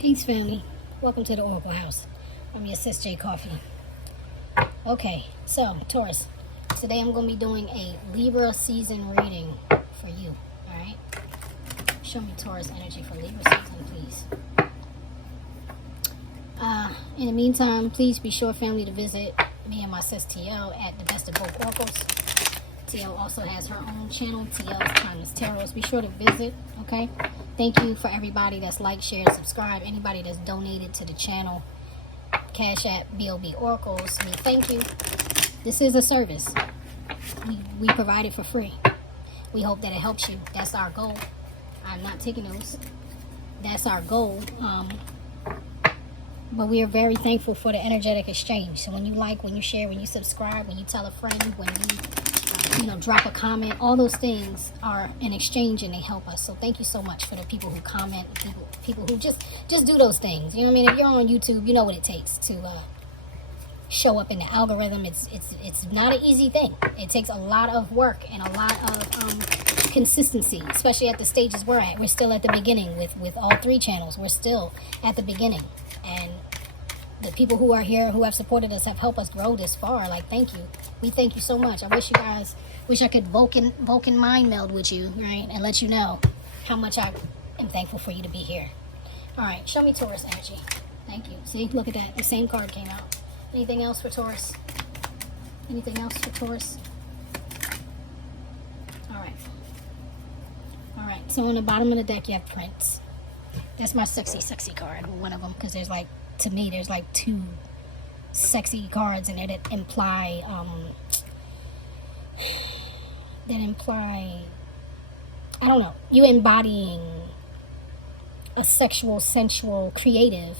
Peace, family. Welcome to the Oracle House. I'm your sis J Coffee. Okay, so Taurus, today I'm going to be doing a Libra season reading for you. All right, show me Taurus energy for Libra season, please. In the meantime, please be sure, family, to visit me and my sis TL at the Best of Both Oracles. TL also has her own channel, TL's Timeless TAURUS. Be sure to visit, okay? Thank you for everybody that's liked, shared, subscribed, anybody that's donated to the channel. Cash App, BobOracles. Thank you. This is a service. We provide it for free. We hope that it helps you. That's our goal. I'm not taking those. That's our goal. But we are very thankful for the energetic exchange. So when you like, when you share, when you subscribe, when you tell a friend, when you drop a comment, all those things are an exchange and they help us. So thank you so much for the people who comment, people who just do those things. You know what I mean? If you're on YouTube, you know what it takes to show up in the algorithm. It's not an easy thing. It takes a lot of work and a lot of consistency, especially at the stages we're at. We're still at the beginning with all three channels. We're still at the beginning. And the people who are here, who have supported us, have helped us grow this far. Like, thank you. We thank you so much. I wish I could Vulcan mind meld with you, right? And let you know how much I am thankful for you to be here. All right, show me Taurus energy. Thank you. See, look at that. The same card came out. Anything else for Taurus? Anything else for Taurus? All right. All right, so on the bottom of the deck, you have Prince. That's my sexy card, one of them, because there's like, to me, there's like two sexy cards in there that imply, I don't know, you embodying a sexual, sensual, creative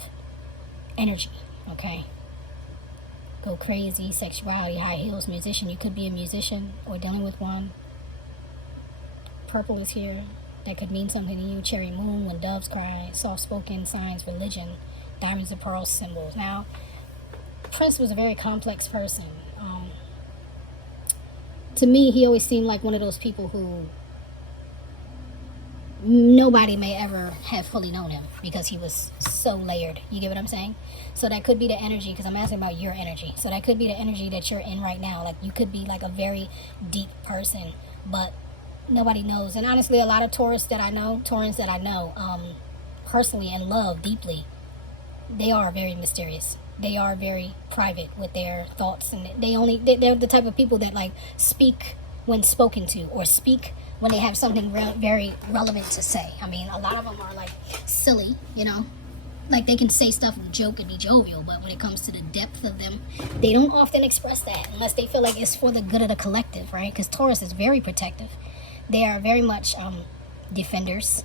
energy, okay? Go crazy, sexuality, high heels, musician. You could be a musician or dealing with one. Purple is here. That could mean something to you. Cherry moon, when doves cry, soft-spoken signs, religion, diamonds and pearls symbols. Now, Prince was a very complex person. To me, he always seemed like one of those people who nobody may ever have fully known him because he was so layered. You get what I'm saying? So that could be the energy, because I'm asking about your energy. So that could be the energy that you're in right now. Like, you could be like a very deep person, but nobody knows. And honestly, a lot of Taurans that I know personally and love deeply, they are very mysterious. They are very private with their thoughts, and they're the type of people that like speak when spoken to, or speak when they have something very relevant to say. I mean, a lot of them are like silly, like they can say stuff and joke and be jovial, but when it comes to the depth of them, they don't often express that unless they feel like it's for the good of the collective, right? Because Taurus is very protective. They are very much defenders,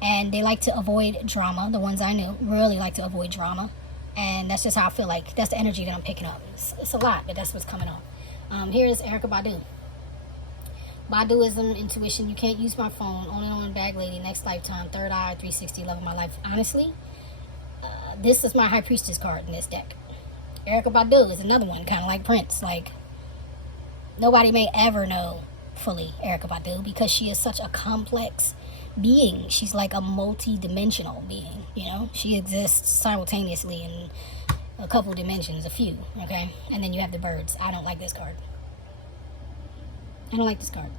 and they like to avoid drama. The ones I knew really like to avoid drama, and that's just how I feel like. That's the energy that I'm picking up. It's a lot, but that's what's coming on. Here is Erykah Badu. Baduism, intuition. You can't use my phone. Only on Bag Lady, Next Lifetime, Third Eye, 360, Love of My Life. Honestly, this is my High Priestess card in this deck. Erykah Badu is another one, kind of like Prince. Like, nobody may ever know fully Erykah Badu because she is such a complex being. She's like a multi-dimensional being, She exists simultaneously in a couple dimensions, a few, okay? And then you have the birds. I don't like this card. I don't like this card.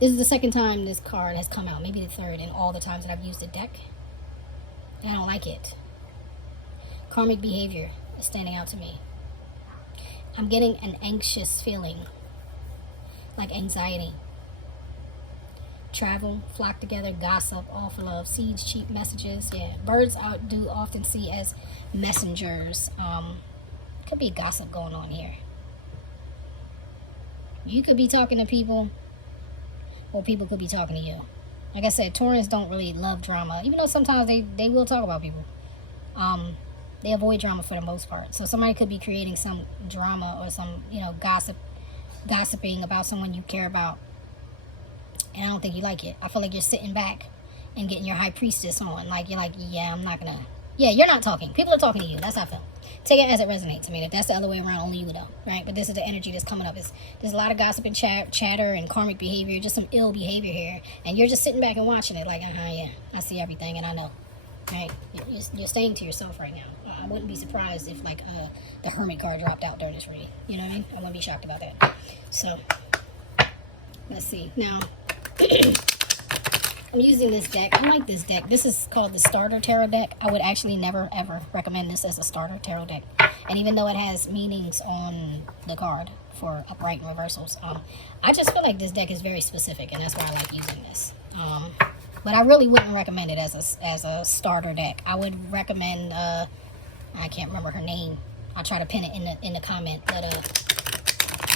This is the second time this card has come out, maybe the third, in all the times that I've used the deck. And I don't like it. Karmic behavior is standing out to me. I'm getting an anxious feeling, like anxiety. Travel, flock together, gossip, all for love, seeds, cheap messages. Yeah, birds do often see as messengers. Could be gossip going on here. You could be talking to people, or people could be talking to you. Like I said, Taurans don't really love drama, even though sometimes they will talk about people. They avoid drama for the most part. So somebody could be creating some drama or some, gossiping about someone you care about. And I don't think you like it. I feel like you're sitting back and getting your High Priestess on. Like, you're like, yeah, I'm not gonna. Yeah, you're not talking. People are talking to you. That's how I feel. Take it as it resonates. I mean, if that's the other way around, only you would know, right? But this is the energy that's coming up. There's a lot of gossip and chatter and karmic behavior, just some ill behavior here. And you're just sitting back and watching it like, yeah, I see everything and I know. Okay, you're staying to yourself right now. I wouldn't be surprised if like the Hermit card dropped out during this reading. You know what I mean? I wouldn't be shocked about that. So let's see. Now I'm using this deck. I like this deck. This is called the Starter Tarot deck. I would actually never ever recommend this as a Starter Tarot deck. And even though it has meanings on the card for upright and reversals, I just feel like this deck is very specific, and that's why I like using this. But I really wouldn't recommend it as a starter deck. I would recommend I can't remember her name. I'll try to pin it in the comment. But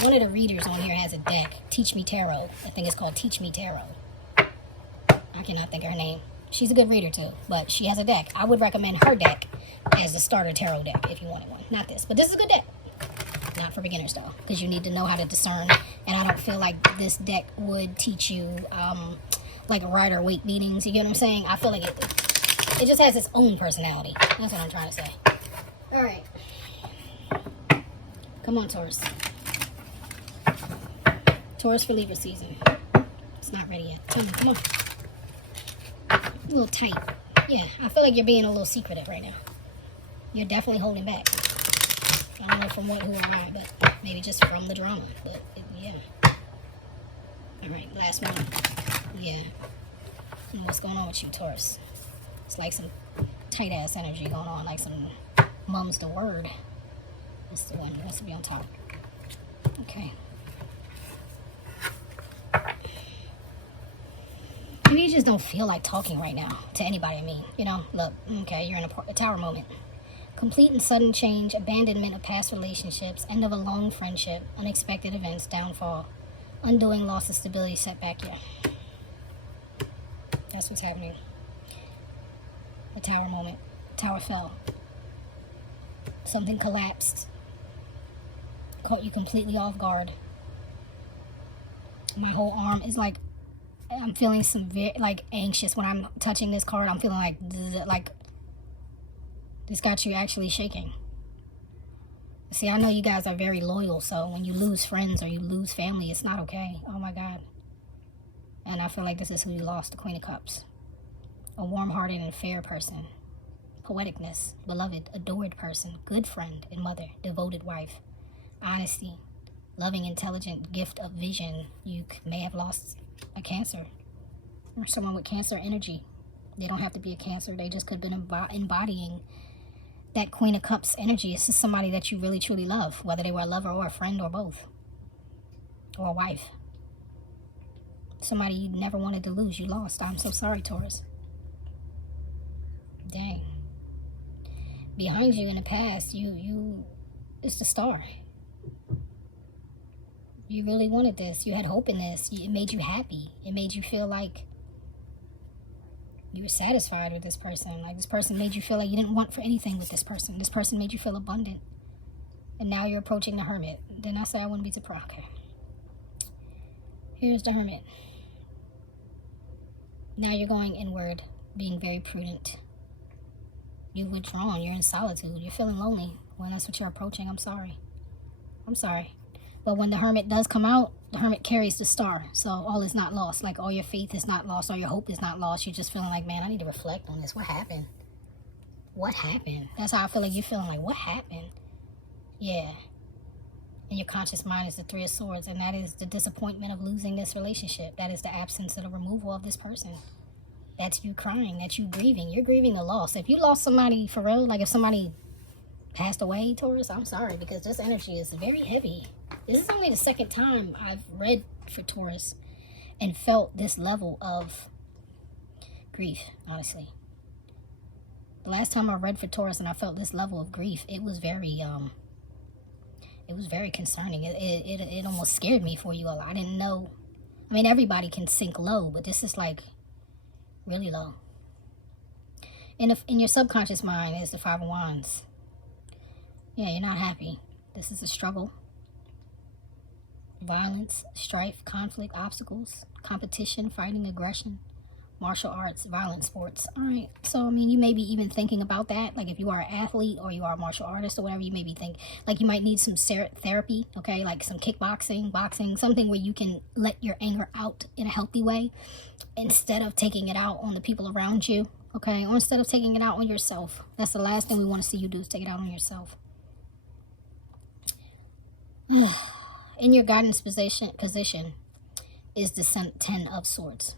one of the readers on here has a deck, Teach Me Tarot. I think it's called Teach Me Tarot. I cannot think of her name. She's a good reader too, but she has a deck. I would recommend her deck as the starter tarot deck if you wanted one. Not this, but this is a good deck. Not for beginners though, because you need to know how to discern. And I don't feel like this deck would teach you like rider weight meetings. You get what I'm saying? I feel like it just has its own personality. That's what I'm trying to say. All right, come on, Taurus. Taurus for Libra season. It's not ready yet. Tell me, come on. A little tight. Yeah, I feel like you're being a little secretive right now. You're definitely holding back. I don't know from what, who, or why, but maybe just from the drama. But yeah. All right, last one. Yeah. And what's going on with you, Taurus? It's like some tight ass energy going on, like some mum's the word. That's the one. It has to be on top. Okay. Maybe you just don't feel like talking right now to anybody. I mean, you know, look, okay, you're in a tower moment. Complete and sudden change, abandonment of past relationships, end of a long friendship, unexpected events, downfall, undoing loss of stability, setback. Yeah. That's what's happening. The tower moment. The tower fell. Something collapsed. Caught you completely off guard. My whole arm is like, I'm feeling some like anxious when I'm touching this card. I'm feeling like this got you actually shaking. See, I know you guys are very loyal, so when you lose friends or you lose family, it's not okay. Oh my God. And I feel like this is who you lost, the Queen of Cups. A warm-hearted and fair person. Poeticness, beloved, adored person, good friend and mother, devoted wife. Honesty, loving, intelligent, gift of vision. You may have lost a Cancer or someone with Cancer energy. They don't have to be a Cancer. They just could have been embodying that Queen of Cups energy. It's just somebody that you really truly love, whether they were a lover or a friend or both, or a wife. Somebody you never wanted to lose. You lost. I'm so sorry, Taurus. Dang. Behind you in the past, it's the Star. You really wanted this. You had hope in this. It made you happy. It made you feel like you were satisfied with this person. Like this person made you feel like you didn't want for anything with this person. This person made you feel abundant. And now you're approaching the Hermit. Then I say I wouldn't be surprised. Okay. Here's the Hermit. Now you're going inward, being very prudent. You've withdrawn. You're in solitude. You're feeling lonely. Well, that's what you're approaching. I'm sorry. I'm sorry. But when the Hermit does come out, the Hermit carries the Star. So all is not lost. Like all your faith is not lost. All your hope is not lost. You're just feeling like, man, I need to reflect on this. What happened? What happened? That's how I feel like you're feeling like, what happened? Yeah. And your conscious mind is the Three of Swords. And that is the disappointment of losing this relationship. That is the absence of the removal of this person. That's you crying. That's you grieving. You're grieving the loss. If you lost somebody for real, like if somebody passed away, Taurus, I'm sorry, because this energy is very heavy. This is only the second time I've read for Taurus and felt this level of grief, honestly. The last time I read for Taurus and I felt this level of grief, it was very concerning. It almost scared me for you all. I didn't know. I mean, everybody can sink low, but this is like really low. In your subconscious mind is the Five of Wands. Yeah, you're not happy. This is a struggle. Violence, strife, conflict, obstacles, competition, fighting, aggression, martial arts, violent sports. All right. So, I mean, you may be even thinking about that. Like if you are an athlete or you are a martial artist or whatever, you may be like you might need some therapy, okay? Like some kickboxing, boxing, something where you can let your anger out in a healthy way instead of taking it out on the people around you. okay? Or instead of taking it out on yourself. That's the last thing we want to see you do, is take it out on yourself. In your guidance position is the 10 of Swords.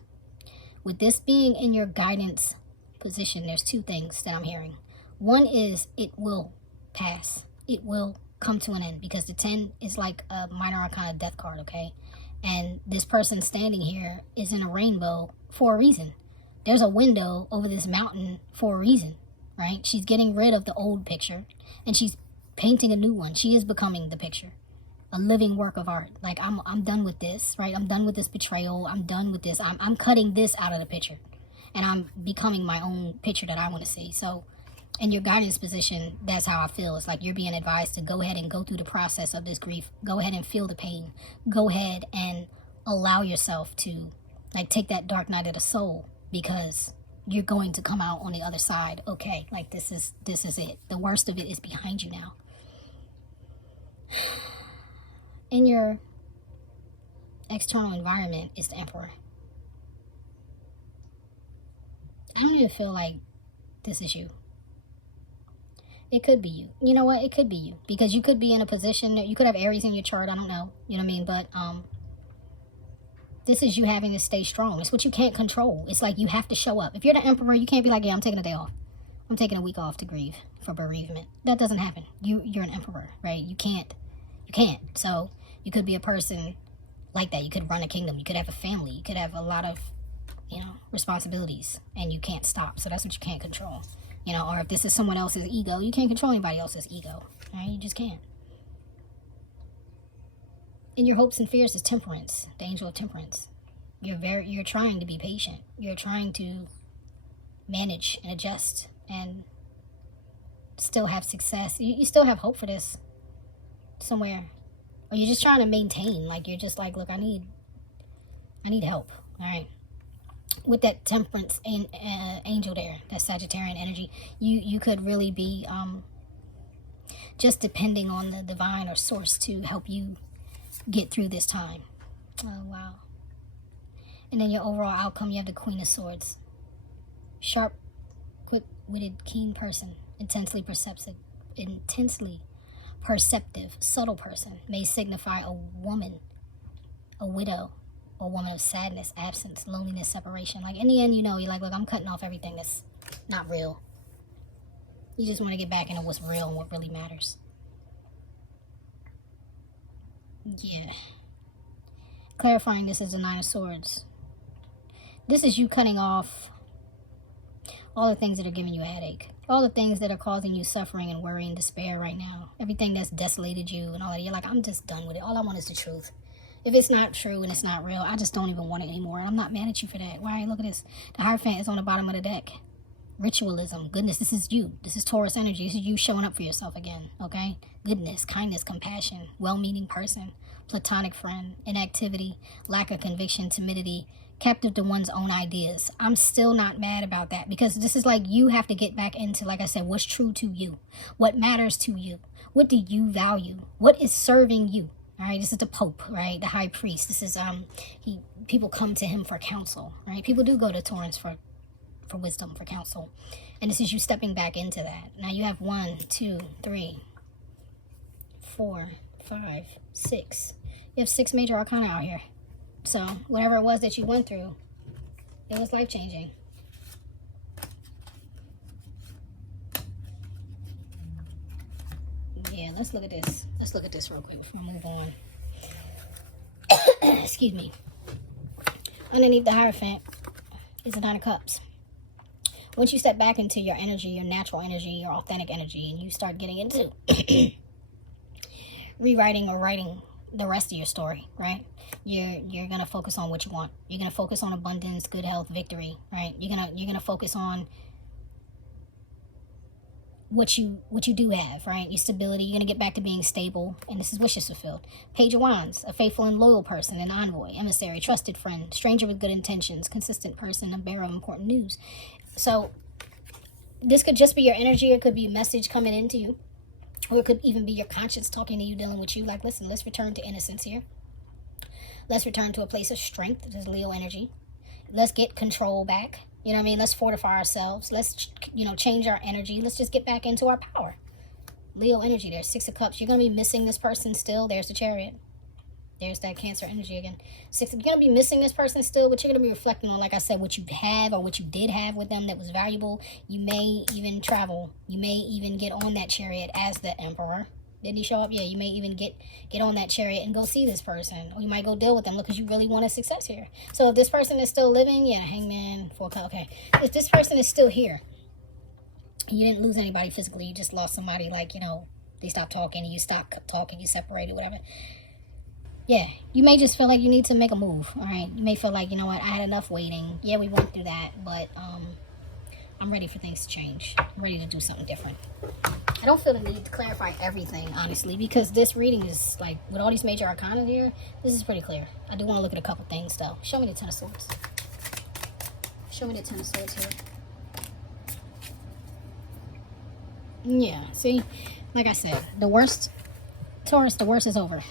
With this being in your guidance position, there's two things that I'm hearing. One is it will pass. It will come to an end, because the 10 is like a minor arcana death card, okay? And this person standing here is in a rainbow for a reason. There's a window over this mountain for a reason, right? She's getting rid of the old picture and she's painting a new one. She is becoming the picture, a living work of art. Like, I'm done with this, right? I'm done with this betrayal. I'm done with this. I'm cutting this out of the picture, and I'm becoming my own picture that I want to see. So in your guidance position, that's how I feel. It's like you're being advised to go ahead and go through the process of this grief. Go ahead and feel the pain. Go ahead and allow yourself to, like, take that dark night of the soul, because you're going to come out on the other side. Okay, like, this is it. The worst of it is behind you now. In your external environment is the Emperor. I don't even feel like this is you. It could be you. You know what? It could be you. Because you could be in a position that you could have Aries in your chart. I don't know. You know what I mean? But this is you having to stay strong. It's what you can't control. It's like you have to show up. If you're the Emperor, you can't be like, yeah, I'm taking a day off. I'm taking a week off to grieve for bereavement. That doesn't happen. You're an Emperor, right? You can't. So you could be a person like that. You could run a kingdom. You could have a family. You could have a lot of, responsibilities, and you can't stop. So that's what you can't control. Or if this is someone else's ego, you can't control anybody else's ego, right? You just can't. In your hopes and fears is Temperance, the angel of Temperance. You're trying to be patient. You're trying to manage and adjust and still have success. You still have hope for this somewhere. Or you're just trying to maintain. Like, you're just like, look, I need help, all right? With that Temperance angel there, that Sagittarian energy, you could really be just depending on the divine or source to help you get through this time. Oh, wow. And then your overall outcome, you have the Queen of Swords. Sharp, quick-witted, keen person, intensely perceptive, subtle person, may signify a woman, a widow, a woman of sadness, absence, loneliness, separation. Like, in the end, you're like, look, I'm cutting off everything that's not real. You just want to get back into what's real and what really matters. Yeah. Clarifying, this is the Nine of Swords. This is you cutting off all the things that are giving you a headache. All the things that are causing you suffering and worry and despair right now. Everything that's desolated you and all that. You're like, I'm just done with it. All I want is the truth. If it's not true and it's not real, I just don't even want it anymore. And I'm not mad at you for that. Why? Look at this. The Hierophant is on the bottom of the deck. Ritualism. Goodness. This is you. This is Taurus energy. This is you showing up for yourself again. Okay? Goodness, kindness, compassion, well-meaning person, platonic friend, inactivity, lack of conviction, timidity, captive to one's own ideas. I'm still not mad about that, because this is like you have to get back into, like I said, what's true to you. What matters to you. What do you value? What is serving you? All right, this is the Pope, right? The High Priest. This is people come to him for counsel, right? People do go to Taurus for wisdom, for counsel. And this is you stepping back into that. Now you have 1, 2, 3, 4, 5, 6. You have 6 major arcana out here. So whatever it was that you went through, it was life-changing. Yeah, let's look at this. Let's look at this real quick before I move on. Excuse me. Underneath the Hierophant is the Nine of Cups. Once you step back into your energy, your natural energy, your authentic energy, and you start getting into rewriting or writing the rest of your story, right? You're gonna focus on what you want. You're gonna focus on abundance, good health, victory, right? You're gonna focus on what you do have, right? Your stability. You're gonna get back to being stable, and this is wishes fulfilled. Page of Wands, a faithful and loyal person, an envoy, emissary, trusted friend, stranger with good intentions, consistent person, a bearer of important news. So this could just be your energy. It could be a message coming into you, or it could even be your conscience talking to you, dealing with you. Like, listen, let's return to innocence here. Let's return to a place of strength. This is Leo energy. Let's get control back. You know what I mean? Let's fortify ourselves. Let's, you know, change our energy. Let's just get back into our power. Leo energy there. 6 of Cups. You're going to be missing this person still. There's the Chariot. There's that Cancer energy again. 6, you're going to be missing this person still, but you're going to be reflecting on, like I said, what you have or what you did have with them that was valuable. You may even travel. You may even get on that Chariot as the Emperor. Didn't he show up? Yeah, you may even get on that Chariot and go see this person. Or you might go deal with them because you really want a success here. So if this person is still living, yeah, Hangman, 4 Cups, okay. If this person is still here, you didn't lose anybody physically. You just lost somebody, like, you know, they stopped talking, you stopped talking, you separated, whatever. Yeah, you may just feel like you need to make a move, all right? You may feel like, you know what, I had enough waiting. Yeah, we went through that, but I'm ready for things to change. I'm ready to do something different. I don't feel the need to clarify everything, honestly, because this reading is, like, with all these major arcana here, this is pretty clear. I do want to look at a couple things, though. Show me the 10 of Swords. Show me the 10 of Swords here. Yeah, see, like I said, the worst, Taurus, the worst is over.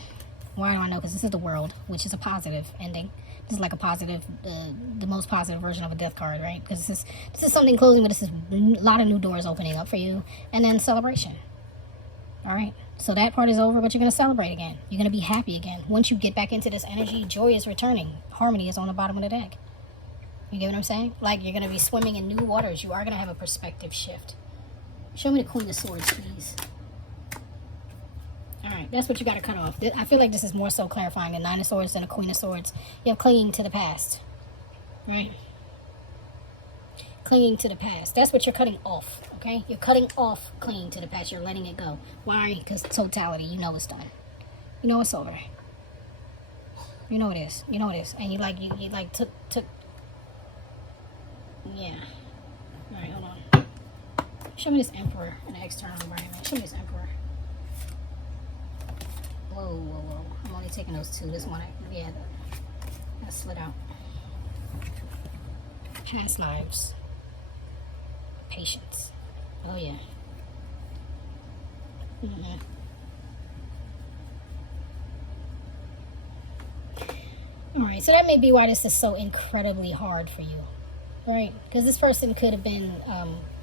Why do I know? Because this is the World, which is a positive ending. This is like a positive, the most positive version of a death card, right? Because this is something closing, but this is a lot of new doors opening up for you. And then celebration. All right? So that part is over, but you're going to celebrate again. You're going to be happy again. Once you get back into this energy, joy is returning. Harmony is on the bottom of the deck. You get what I'm saying? Like, you're going to be swimming in new waters. You are going to have a perspective shift. Show me the Queen of Swords, please. All right, that's what you got to cut off. I feel like this is more so clarifying a 9 of Swords than a Queen of Swords. You're clinging to the past, right? Clinging to the past. That's what you're cutting off, okay? You're cutting off clinging to the past. You're letting it go. Why? Because totality, you know it's done. You know it's over. You know it is. You know it is. And you took. Yeah. All right, hold on. Show me this Emperor in the external environment. Show me this Emperor. Whoa, whoa, whoa. I'm only taking those 2. This one, yeah, that slid out. Past lives. Patience. Oh, yeah. All right, so that may be why this is so incredibly hard for you, right? Because this person could have been,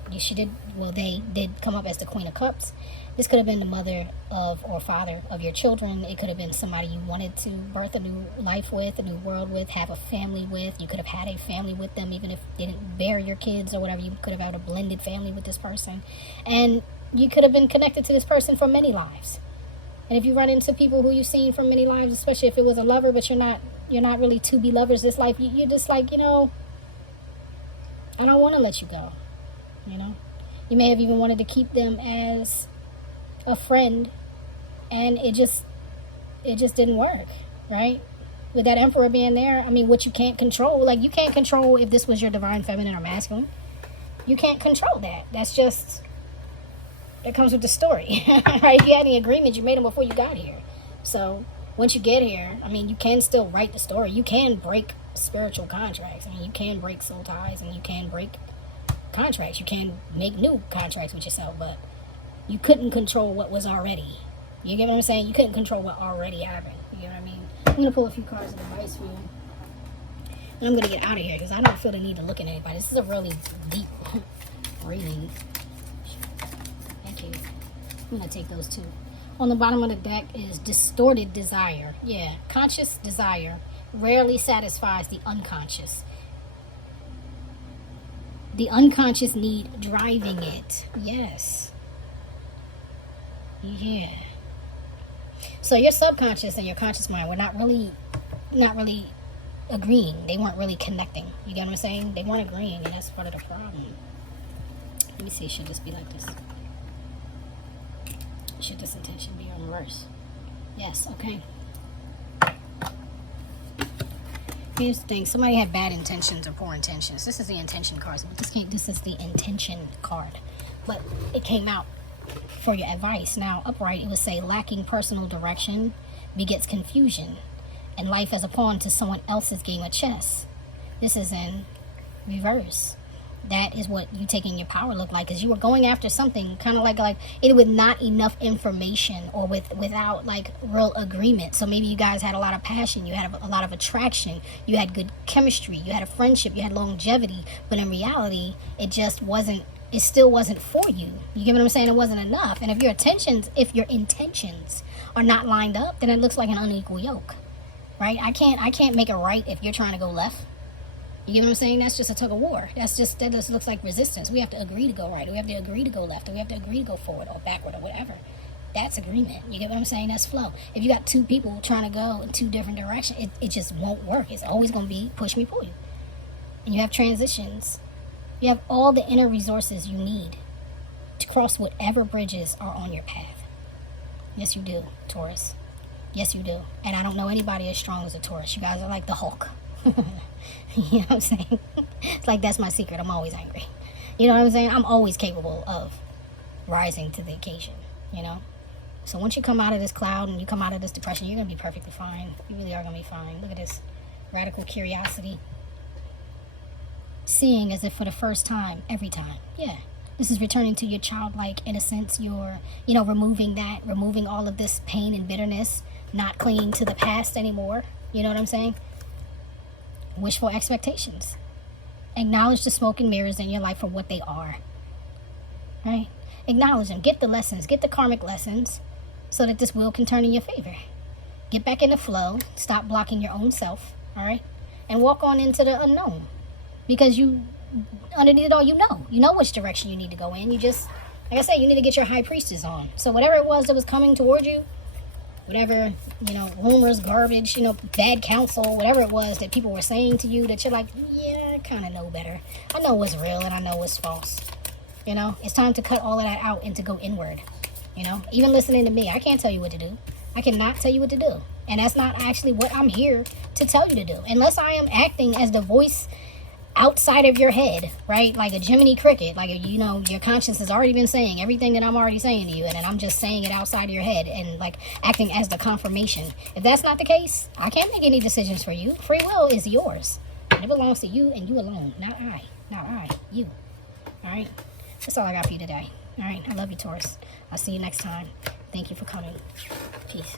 they did come up as the Queen of Cups. This could have been the mother of or father of your children. It could have been somebody you wanted to birth a new life with, a new world with, have a family with. You could have had a family with them, even if they didn't bear your kids or whatever. You could have had a blended family with this person. And you could have been connected to this person for many lives. And if you run into people who you've seen from many lives, especially if it was a lover, but you're not really to be lovers this life, you're just like, you know, I don't want to let you go. You know, you may have even wanted to keep them as a friend, and it just didn't work, right? With that Emperor being there, I mean, what you can't control, like, you can't control if this was your divine feminine or masculine. You can't control that. That's just, it comes with the story, right? If you had any agreements, you made them before you got here. So once you get here, I mean, you can still write the story. You can break spiritual contracts. I mean, you can break soul ties, and you can break contracts. You can make new contracts with yourself, but you couldn't control what was already. You get what I'm saying? You couldn't control what already happened. You get what I mean? I'm going to pull a few cards of advice for you. And I'm going to get out of here because I don't feel the need to look at anybody. This is a really deep reading. Thank you. I'm going to take those 2. On the bottom of the deck is distorted desire. Yeah, conscious desire rarely satisfies the unconscious. The unconscious need driving it. Yes. Yeah. So your subconscious and your conscious mind were not really agreeing. They weren't really connecting. You get what I'm saying? They weren't agreeing, and that's part of the problem. Let me see. Should this be like this? Should this intention be on reverse? Yes. Okay. Here's the thing. Somebody had bad intentions or poor intentions. This is the intention card. This is the intention card. But it came out for your advice. Now, upright, it would say lacking personal direction begets confusion and life as a pawn to someone else's game of chess. This is in reverse. That is what you taking your power look like, because you were going after something kind of like it with not enough information, or without like real agreement. So maybe you guys had a lot of passion, you had a lot of attraction, you had good chemistry, you had a friendship, you had longevity, but in reality it just wasn't, it still wasn't for you. You get what I'm saying? It wasn't enough. And if your intentions are not lined up, then it looks like an unequal yoke, right? I can't make it right if you're trying to go left. You get what I'm saying? That's just a tug of war. That just looks like resistance. We have to agree to go right, or we have to agree to go left, or we have to agree to go forward or backward or whatever. That's agreement. You get what I'm saying? That's flow. If you got two people trying to go in two different directions, it just won't work. It's always going to be push me, pull you. And you have transitions. You have all the inner resources you need to cross whatever bridges are on your path. Yes, you do, Taurus. Yes, you do. And I don't know anybody as strong as a Taurus. You guys are like the Hulk. You know what I'm saying? It's like, that's my secret. I'm always angry. You know what I'm saying? I'm always capable of rising to the occasion, you know? So once you come out of this cloud and you come out of this depression, you're going to be perfectly fine. You really are going to be fine. Look at this radical curiosity. Seeing as if for the first time, every time. Yeah. This is returning to your childlike innocence. You're, removing all of this pain and bitterness, not clinging to the past anymore. You know what I'm saying? Wishful expectations. Acknowledge the smoke and mirrors in your life for what they are. Right? Acknowledge them. Get the lessons. Get the karmic lessons so that this wheel can turn in your favor. Get back in the flow. Stop blocking your own self. All right? And walk on into the unknown. Because you, underneath it all, you know which direction you need to go in. You just, like I said, you need to get your high priestess on. So whatever it was that was coming toward you, whatever, rumors, garbage, bad counsel, whatever it was that people were saying to you that you're like, yeah, I kind of know better. I know what's real and I know what's false. It's time to cut all of that out and to go inward. Even listening to me, I can't tell you what to do. I cannot tell you what to do. And that's not actually what I'm here to tell you to do. Unless I am acting as the voice outside of your head, right? Like a Jiminy Cricket. Like, your conscience has already been saying everything that I'm already saying to you, and then I'm just saying it outside of your head and like acting as the confirmation. If that's not the case, I can't make any decisions for you. Free will is yours, and it belongs to you and you alone. Not I, you. All right, that's all I got for you today. All right, I love you, Taurus. I'll see you next time. Thank you for coming. Peace.